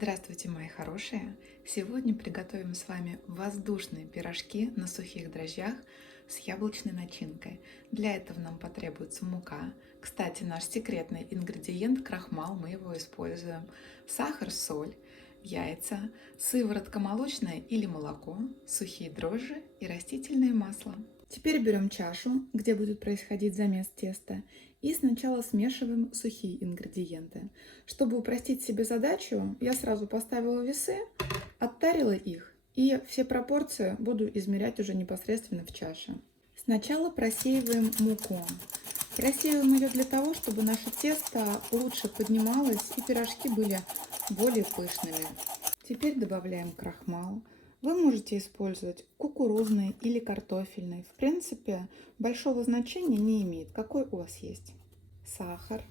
Здравствуйте, мои хорошие! Сегодня приготовим с вами воздушные пирожки на сухих дрожжах с яблочной начинкой. Для этого нам потребуется мука. Кстати, наш секретный ингредиент – крахмал, мы его используем. Сахар, соль, яйца, сыворотка молочная или молоко, сухие дрожжи и растительное масло. Теперь берем чашу, где будет происходить замес теста, и сначала смешиваем сухие ингредиенты. Чтобы упростить себе задачу, я сразу поставила весы, оттарила их, и все пропорции буду измерять уже непосредственно в чаше. Сначала просеиваем муку. Просеиваем ее для того, чтобы наше тесто лучше поднималось и пирожки были более пышными. Теперь добавляем крахмал. Вы можете использовать кукурузный или картофельный. В принципе, большого значения не имеет, какой у вас есть. Сахар,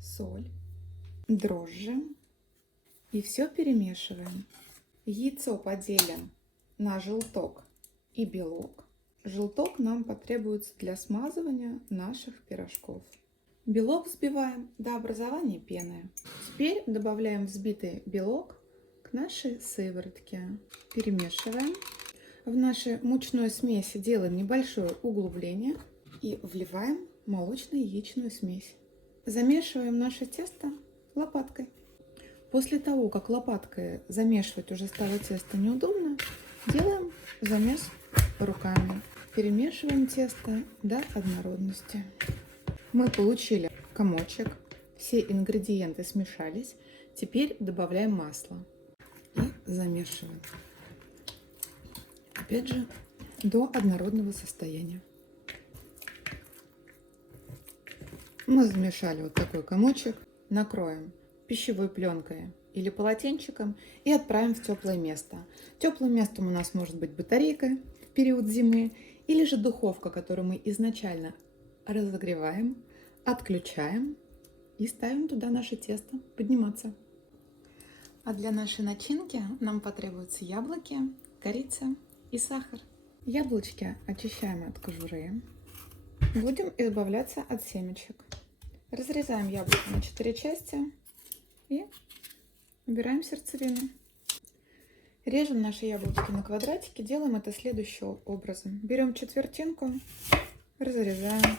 соль, дрожжи. И все перемешиваем. Яйцо поделим на желток и белок. Желток нам потребуется для смазывания наших пирожков. Белок взбиваем до образования пены. Теперь добавляем взбитый белок к нашей сыворотке. Перемешиваем. В нашей мучной смеси делаем небольшое углубление и вливаем молочно-яичную смесь. Замешиваем наше тесто лопаткой. После того, как лопаткой замешивать уже стало тесто неудобно, делаем замес руками. Перемешиваем тесто до однородности. Мы получили комочек, все ингредиенты смешались. Теперь добавляем масло и замешиваем. Опять же, до однородного состояния. Мы замешали вот такой комочек, накроем пищевой пленкой или полотенчиком и отправим в теплое место. Теплым местом у нас может быть батарейка в период зимы или же духовка, которую мы изначально разогреваем, отключаем и ставим туда наше тесто подниматься. А для нашей начинки нам потребуются яблоки, корица и сахар. Яблочки очищаем от кожуры. Будем избавляться от семечек. Разрезаем яблоко на 4 части и убираем сердцевину. Режем наши яблочки на квадратики. Делаем это следующим образом. Берем четвертинку, разрезаем,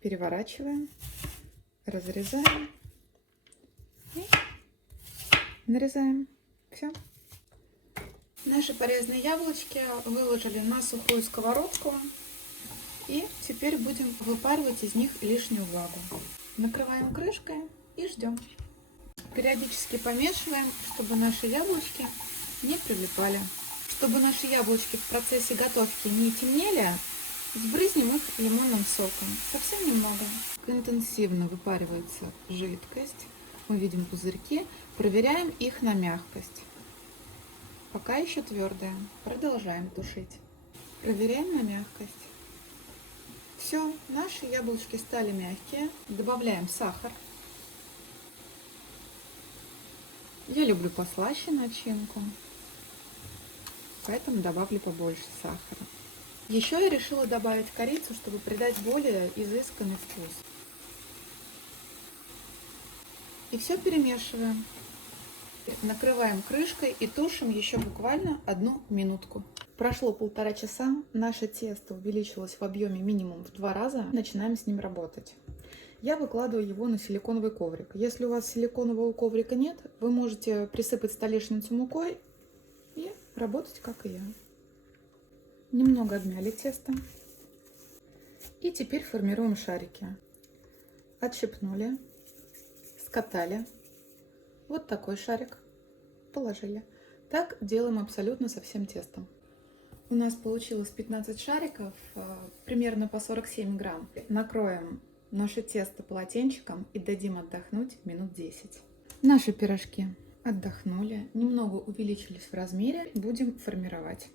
переворачиваем, разрезаем и нарезаем. Все. Наши порезанные яблочки выложили на сухую сковородку. И теперь будем выпаривать из них лишнюю влагу. Накрываем крышкой и ждем. Периодически помешиваем, чтобы наши яблочки не прилипали. Чтобы наши яблочки в процессе готовки не темнели, сбрызнем их лимонным соком. Совсем немного. Интенсивно выпаривается жидкость. Мы видим пузырьки. Проверяем их на мягкость. Пока еще твердые. Продолжаем тушить. Проверяем на мягкость. Все, наши яблочки стали мягкие. Добавляем сахар. Я люблю послаще начинку, поэтому добавлю побольше сахара. Еще я решила добавить корицу, чтобы придать более изысканный вкус. И все перемешиваем. Накрываем крышкой и тушим еще буквально 1 минутку. Прошло 1,5 часа, наше тесто увеличилось в объеме минимум в 2 раза. Начинаем с ним работать. Я выкладываю его на силиконовый коврик. Если у вас силиконового коврика нет, вы можете присыпать столешницу мукой и работать, как и я. Немного обмяли тесто. И теперь формируем шарики. Отщипнули, скатали. Вот такой шарик положили. Так делаем абсолютно со всем тестом. У нас получилось 15 шариков, примерно по 47 грамм. Накроем наше тесто полотенчиком и дадим отдохнуть минут 10. Наши пирожки отдохнули, немного увеличились в размере. Будем формировать.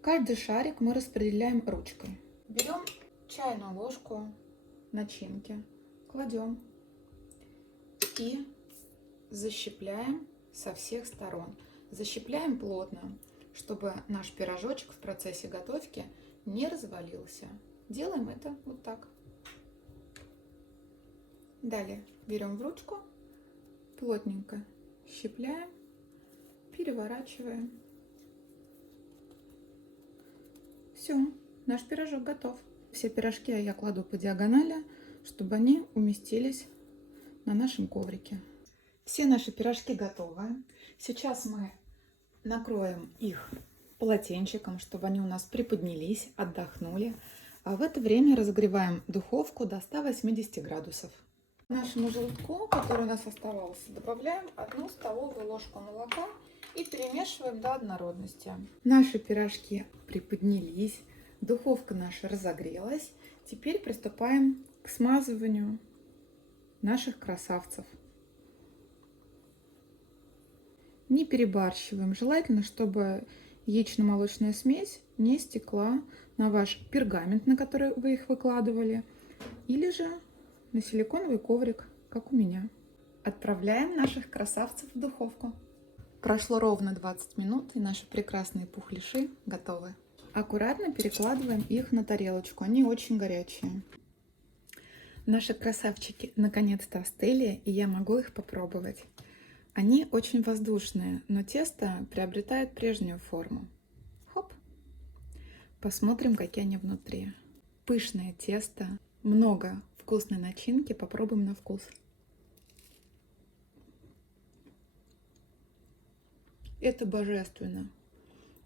Каждый шарик мы распределяем ручкой. Берем чайную ложку начинки, кладем и защипляем со всех сторон. Защипляем плотно, чтобы наш пирожочек в процессе готовки не развалился. Делаем это вот так. Далее берем в ручку, плотненько щипляем, переворачиваем. Все, наш пирожок готов. Все пирожки я кладу по диагонали, чтобы они уместились на нашем коврике. Все наши пирожки готовы. Сейчас мы накроем их полотенчиком, чтобы они у нас приподнялись, отдохнули. А в это время разогреваем духовку до 180 градусов. К нашему желтку, который у нас оставался, добавляем 1 столовую ложку молока и перемешиваем до однородности. Наши пирожки приподнялись, духовка наша разогрелась. Теперь приступаем к смазыванию наших красавцев. Не перебарщиваем. Желательно, чтобы яично-молочная смесь не стекла на ваш пергамент, на который вы их выкладывали, или же на силиконовый коврик, как у меня. Отправляем наших красавцев в духовку. Прошло ровно 20 минут, и наши прекрасные пухляши готовы. Аккуратно перекладываем их на тарелочку, они очень горячие. Наши красавчики наконец-то остыли, и я могу их попробовать. Они очень воздушные, но тесто приобретает прежнюю форму. Хоп! Посмотрим, какие они внутри. Пышное тесто, много вкусной начинки, попробуем на вкус. Это божественно.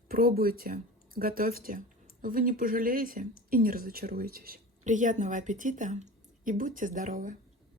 Пробуйте, готовьте, вы не пожалеете и не разочаруетесь. Приятного аппетита и будьте здоровы!